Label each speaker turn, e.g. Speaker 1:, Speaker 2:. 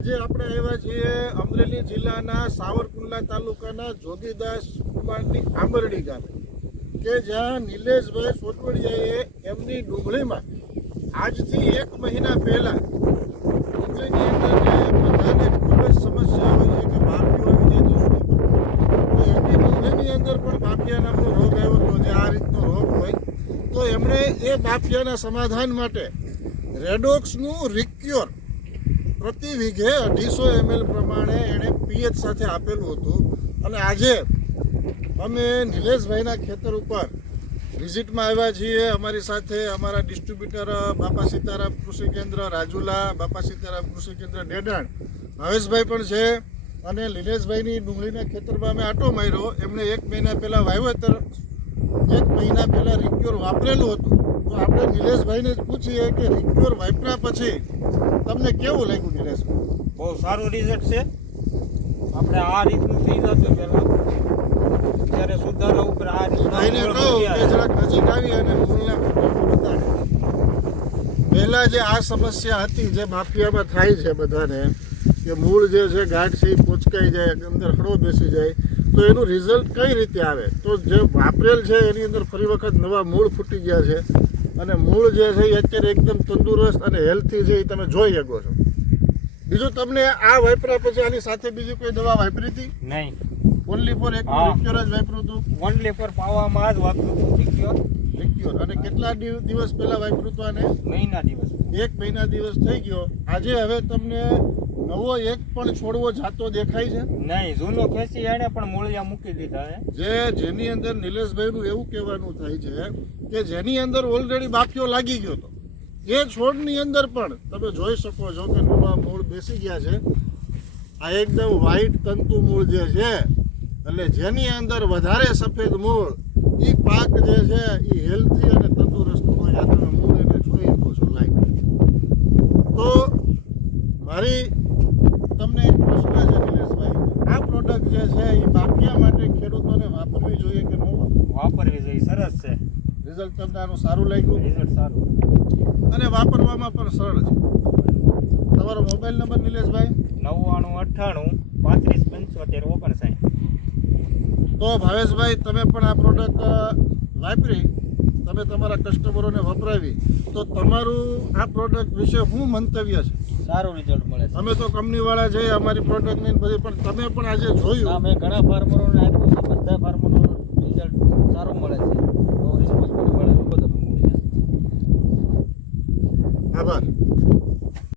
Speaker 1: આજે આપણે આવ્યા છીએ અમરેલી જિલ્લાના સાવરકુંડલા તાલુકાના જોગીદાસ કુમારની આંબરડી ગામે, કે જ્યાં નિલેશભાઈ સોટવડિયાએ એમની ડુંગળીમાં આજથી એક મહિના પહેલા ડુંગળીની અંદર બધાને ખૂબ જ સમસ્યા હોય કે તો એમની ડુંગળીની અંદર પણ બાફિયા નામનો રોગ આવ્યો હતો આ રીતનો રોગ હોય, તો એમણે એ બાફિયાના સમાધાન માટે રેડોક્સનું રિક્યોર પ્રતિ વીઘે અઢીસો એમએલ પ્રમાણે એણે પીએચ સાથે આપેલું હતું. અને આજે અમે નિલેશભાઈના ખેતર ઉપર વિઝિટમાં આવ્યા છીએ. અમારી સાથે અમારા ડિસ્ટ્રીબ્યુટર બાપા સીતારામ કૃષિ કેન્દ્ર, રાજુલા, બાપા સીતારામ કૃષિ કેન્દ્ર, ડેડાણ, ભાવેશભાઈ પણ છે. અને નિલેશભાઈની ડુંગળીના ખેતરમાં અમે આટો માર્યો. એમણે એક મહિના પહેલાં વાવેતર એક મહિના પહેલાં રિક્યોર વાપરેલું હતું. તો આપણે નિલેશભાઈને જ પૂછીએ કે રિક્યોર વાપર્યા પછી તમને કેવું લાગ્યું નિલેશભાઈ?
Speaker 2: બહુ સારું રિઝલ્ટ છે. આપણે આ રીતનું થઈ જતું પહેલાં ત્યારે સુધારા ઉપર આ
Speaker 1: ભાઈને કહું કે જરાક નજીક આવી અને મૂળને પહેલા જે આ સમસ્યા હતી જે માફિયામાં થાય છે બધાને કે મૂળ જે છે ગાંઠ છે એ પોચકાઈ જાય અંદર હળો બેસી જાય તો એનું રિઝલ્ટ કઈ રીતે આવે? તો જે વાપરેલ છે એની અંદર ફરી વખત નવા મૂળ ફૂટી ગયા છે. અને મૂળ જે છે એ અત્યારે એકદમ તંદુરસ્ત અને હેલ્થી છે એ તમે જોઈ શકો છો. બીજું તમને આ વાપર્યા પછી આની સાથે બીજી કોઈ દવા વાપરી હતી?
Speaker 2: નહીં.
Speaker 1: ઓનલી ફોર એક. રિક્યોર જ વાપર્યું હતું?
Speaker 2: ઓનલી પર પાવામાં જ વાપરું વિક્યો
Speaker 1: રિક્યોર અને કેટલા દિવ- દિવસ પહેલા વાપર્યું હતું આને?
Speaker 2: મહિના દિવસ.
Speaker 1: એક મહિના દિવસ થઈ ગયો. આજે હવે તમને નવો એક પણ છોડવો જાતો દેખાય છે?
Speaker 2: નહીં જૂનો ખેંચી એને પણ મૂળિયા મૂકી દીધા છે
Speaker 1: જે જેની અંદર નિલેશભાઈનું એવું કહેવાનું થાય છે કે જેની અંદર ઓલરેડી બાકીઓ લાગી ગયો હતો. એ છોડની અંદર પણ તમે જોઈ શકો છો કે નવા મૂળ બેસી ગયા છે. આ એકદમ વ્હાઈટ તંતુ મૂળ જે છે એટલે જેની અંદર વધારે સફેદ મૂળ એ પાક જે છે એ હેલ્ધી અને તંદુરસ્ત હોય. આ તમે મૂળ એને જોઈ શકો છો લાઈક તો મારી તમને એક પ્રશ્ન છે નિલેશભાઈ આ પ્રોડક્ટ જે છે એ બાફિયા માટે ખેડૂતોને વાપરવી જોઈએ કે ન વાપરવી?
Speaker 2: વાપરવી જોઈએ સરસ છે.
Speaker 1: રિઝલ્ટ તમને આનું સારું લાગ્યું?
Speaker 2: રિઝલ્ટ સારું.
Speaker 1: અને વાપરવામાં પણ સરળ છે. તમારો મોબાઈલ નંબર નિલેશભાઈ?
Speaker 2: નવ્વાણું અઠ્ઠાણું પાંત્રીસ પંચોતેર ઓગણસાઠ.
Speaker 1: તો ભાવેશભાઈ તમે પણ આ પ્રોડક્ટ વાપરી તમે તમારા કસ્ટમરોને વપરાવી. તો તમારું આ પ્રોડક્ટ વિશે શું મંતવ્ય છે?
Speaker 2: સારું રિઝલ્ટ મળે છે.
Speaker 1: અમે તો કંપનીવાળા છે અમારી પ્રોડક્ટ ને બધી પણ તમે પણ આજે જોયું.
Speaker 2: અમે ઘણા ફાર્મરોને આપ્યું છે બધા ફાર્મરનો રિઝલ્ટ સારું મળે છે. તો રિસ્પોન્સ મળે
Speaker 1: આભાર.